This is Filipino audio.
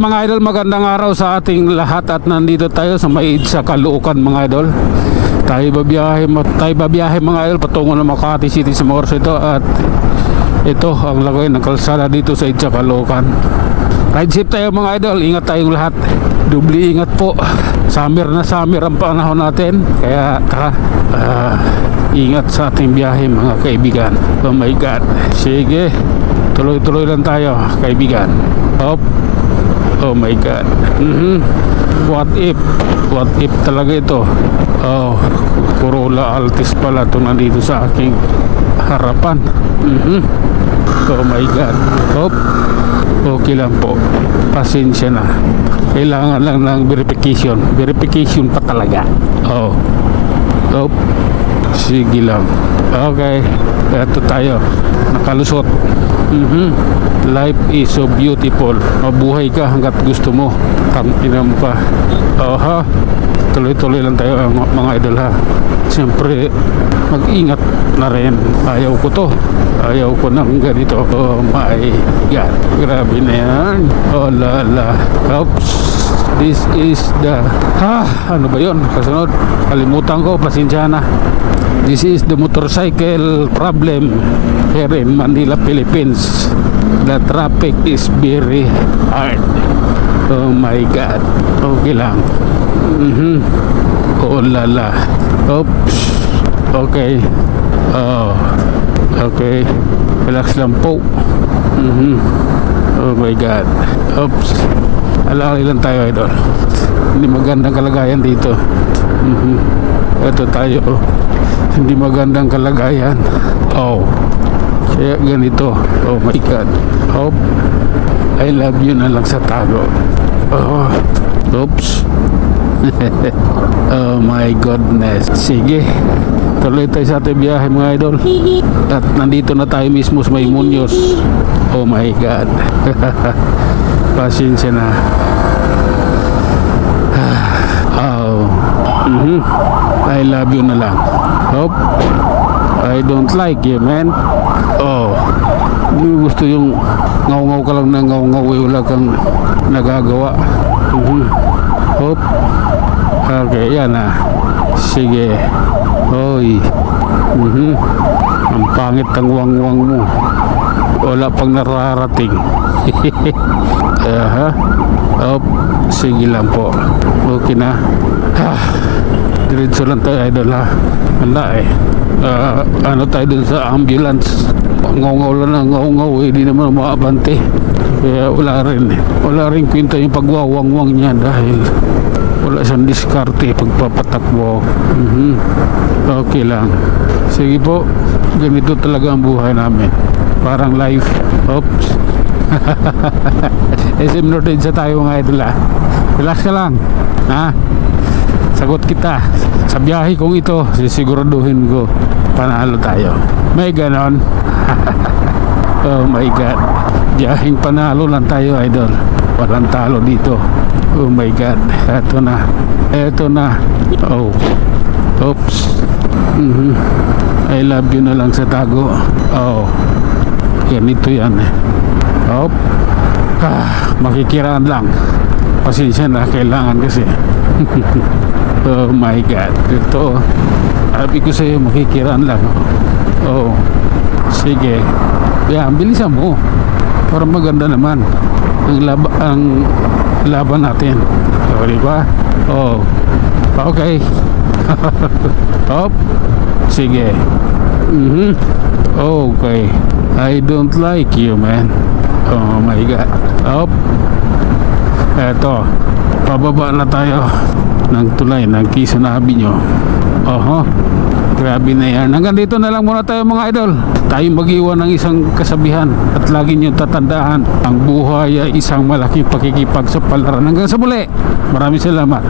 mga idol, magandang araw sa ating lahat at nandito tayo sa may sa Caloocan mga idol. Tayo babiyahe mga idol patungo ng Makati City sa Morse ito. At ito ang lagay ng kalsada dito sa Idsa Caloocan. Ride safe tayo mga idol, ingat tayong lahat. Dubli ingat po. Summer na summer ang panahon natin. Kaya tara, ingat sa ating biyahe mga kaibigan. Oh my God. Sige, tuloy-tuloy lang tayo kaibigan. Oh my God. What if talaga ito? Oh, Corolla Altis pala ito nandito sa aking harapan. Oh my God. Okay lang po, pasensya na. Kailangan lang ng verification pa talaga. Sige lang. Okay, ito tayo, nakalusot. Life is so beautiful. Mabuhay ka hanggat gusto mo. Tanginam ka. Tuloy-tuloy lang tayo mga idol ha. Siyempre mag-ingat na rin. Ayaw ko to. Ayaw ko ng ganito. Oh my God, grabe na yan. Oh lala. Oops. This is the ano ba yun? Kasunod, kalimutan ko, pasensya na. This is the motorcycle problem here in Manila, Philippines. The traffic is very hard. Oh my God. Okay lang. Oh lala. Oops. Okay. Okay. Relax lang po. Oh my God. Oops. Alali lang tayo idol. Hindi magandang kalagayan dito. Ito tayo. Hindi magandang kalagayan. Kaya ganito. Oh my God. I love you na lang sa tago. Oops. Oh my goodness. Sige, tuloy tayo sa ating biyahe mga idol. At nandito na tayo mismo sa may Muñoz. Oh my God. Pasensya na. I love you na lang. I don't like you, man. Hindi gusto yung ngaw-ngaw ka lang na ngaw-ngaw, wala kang nagagawa. Okay, yan na. Sige. Ang pangit ang wang-wang mo. Wala pang nararating. Sige lang po. Okay na. Diretso lang tayo idol ha. Wala ano tayo dun sa ambulance. Ngaw-ngaw lang na ngaw-ngaw. Hindi naman maabante. Kaya wala rin kwenta yung pagwawang-wang niya dahil wala siyang diskarte pagpapatakbo. Okay lang. Sige po, ganito talaga ang buhay namin. Parang life. Oops. SM Northern sa tayo mga idol ha. Relax ka lang ha. Sagot kita. Sa biyahe kong ito, sisiguraduhin ko panalo tayo. May ganon. Oh my God. Biyaheng panalo lang tayo idol. Walang talo dito. Oh my God. Eto na. Oops. I love you na lang sa tago. Ganito yan makikiraan lang. Pasensya na, kailangan kasi. Oh my God. Ito, sabi ko sa'yo, makikiraan lang. Sige. Yan, bilisan mo para maganda naman ang laban natin. Diba? Okay. Sige. Okay. I don't like you, man. Oh my God. Eto, pababa na tayo ng tulay ng Quezon Avenue. Grabe na yan. Hanggang dito na lang muna tayo mga idol. Tayo mag-iwan ng isang kasabihan at lagi nyo tatandaan, ang buhay ay isang malaking pakikipagsapalaran. Hanggang sa muli. Maraming salamat.